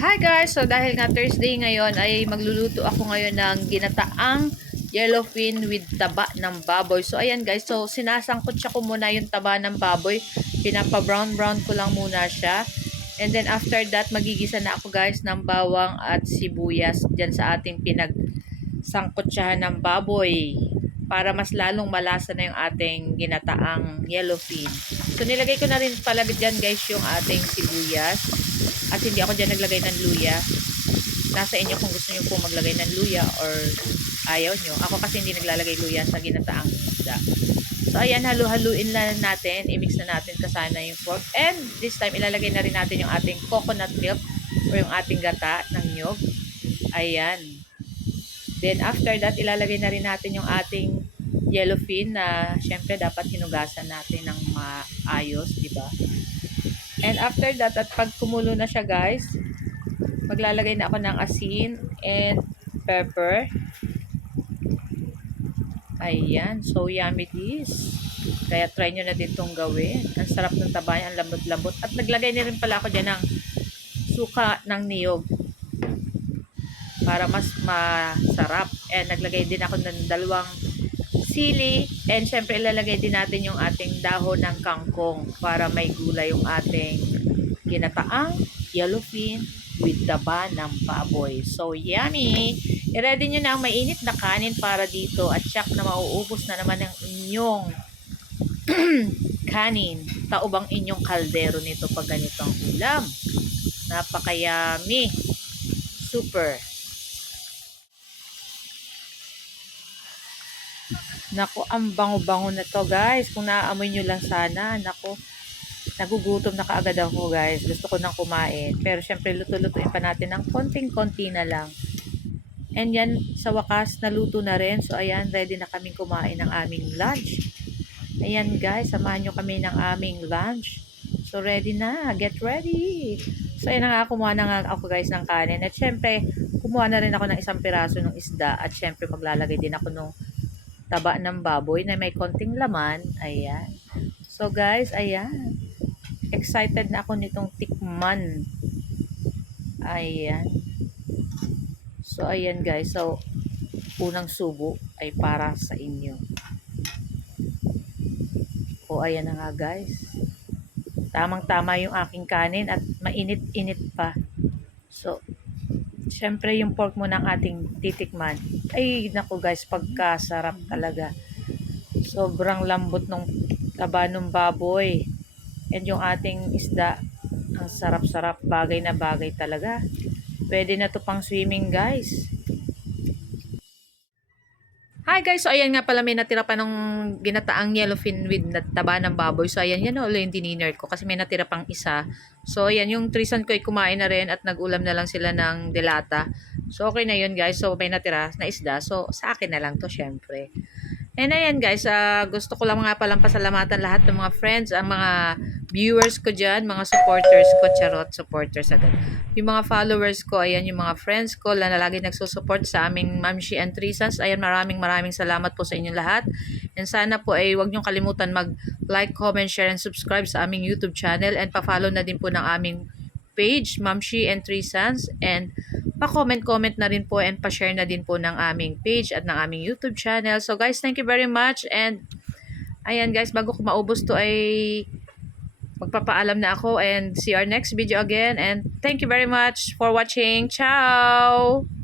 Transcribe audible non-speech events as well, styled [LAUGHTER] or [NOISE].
Hi guys! So dahil nga Thursday ngayon ay magluluto ako ngayon ng ginataang yellowfin with taba ng baboy. So ayan guys, so sinasangkot siya ko muna yung taba ng baboy. Pinapa brown ko lang muna siya. And then after that, magigisa na ako guys ng bawang at sibuyas dyan sa ating pinagsangkotsahan ng baboy para mas lalong malasa na yung ating ginataang yellowfin. So nilagay ko na rin pala dyan guys yung ating sibuyas. At hindi ako dyan naglagay ng luya. Nasa inyo kung gusto nyo po maglagay ng luya or ayaw nyo. Ako kasi hindi naglalagay luya sa ginataang isda. So ayan, halu-haluin na natin. I-mix na natin kasana yung pork. And this time, ilalagay na rin natin yung ating coconut milk or yung ating gata ng nyog. Ayan. Then after that, ilalagay na rin natin yung ating yellowfin na syempre dapat hinugasan natin ng maayos, di ba? And after that, at pag kumulo na siya guys, maglalagay na ako ng asin and pepper. Ayan, so yummy this. Kaya try nyo na din itong gawin. Ang sarap ng taba ang lambot-lambot. At naglagay na rin pala ako dyan ng suka ng niyog. Para mas masarap. And naglagay din ako ng dalawang sili. And syempre ilalagay din natin yung ating dahon ng kangkong para may gulay yung ating ginataang yellowfin with taba ng baboy. So, yummy! I-ready nyo na ang mainit na kanin para dito at siyak na mauubos na naman ang inyong [CLEARS THROAT] kanin. Taob ang inyong kaldero nito pag ganito ang ulam. Napakayami. Super. Nako, ang bango-bango na to guys. Kung naaamoy nyo lang sana. Nako, nagugutom na kaagad ako guys. Gusto ko nang kumain. Pero syempre luto-lutuin pa natin ng konting-konti na lang. And yan, sa wakas, naluto na rin. So ayan, ready na kaming kumain ng aming lunch. Ayan guys, samahan nyo kami ng aming lunch. So ready na, get ready. So ayan na nga, kumuha na nga ako guys ng kanin. At syempre, kumuha na rin ako ng isang piraso ng isda. At syempre, maglalagay din ako ng taba ng baboy na may konting laman. Ayan. So guys, ayan. Excited na ako nitong tikman. Ayan. So ayan guys. So unang subo ay para sa inyo. O ayan na nga guys. Tamang-tama yung aking kanin at mainit-init pa. So syempre yung pork mo ng ating titikman. Ay, naku guys, pagkasarap talaga. Sobrang lambot ng taba ng baboy. And yung ating isda, ang sarap-sarap, bagay na bagay talaga. Pwede na to pang swimming guys. Hi guys, so ayan nga pala may natira pa nung ginataang yellowfin with na taba ng baboy. So ayan, yan ulit yung dinner ko kasi may natira pang isa. So ayan, yung trisan ko ay kumain na rin at nag-ulam na lang sila ng delata. So okay na yun guys, so may natira na isda. So sa akin na lang to syempre. And ayan guys, ah, gusto ko lang nga palang pasalamatan lahat ng mga friends, ang mga viewers ko dyan, mga supporters ko, charot, supporters agad. Yung mga followers ko, ayan yung mga friends ko na lagi nagsusupport sa aming Mamshi and Trisas. Ayan, maraming maraming salamat po sa inyong lahat. And sana po ay huwag niyong kalimutan mag-like, comment, share, and subscribe sa aming YouTube channel. And pa-follow na din po ng aming page, Mamshi and Trisans. And pa-comment-comment na rin po and pa-share na din po ng aming page at ng aming YouTube channel. So guys, thank you very much. And ayan guys, bago ko maubos to ay magpapaalam na ako and see our next video again and thank you very much for watching. Ciao!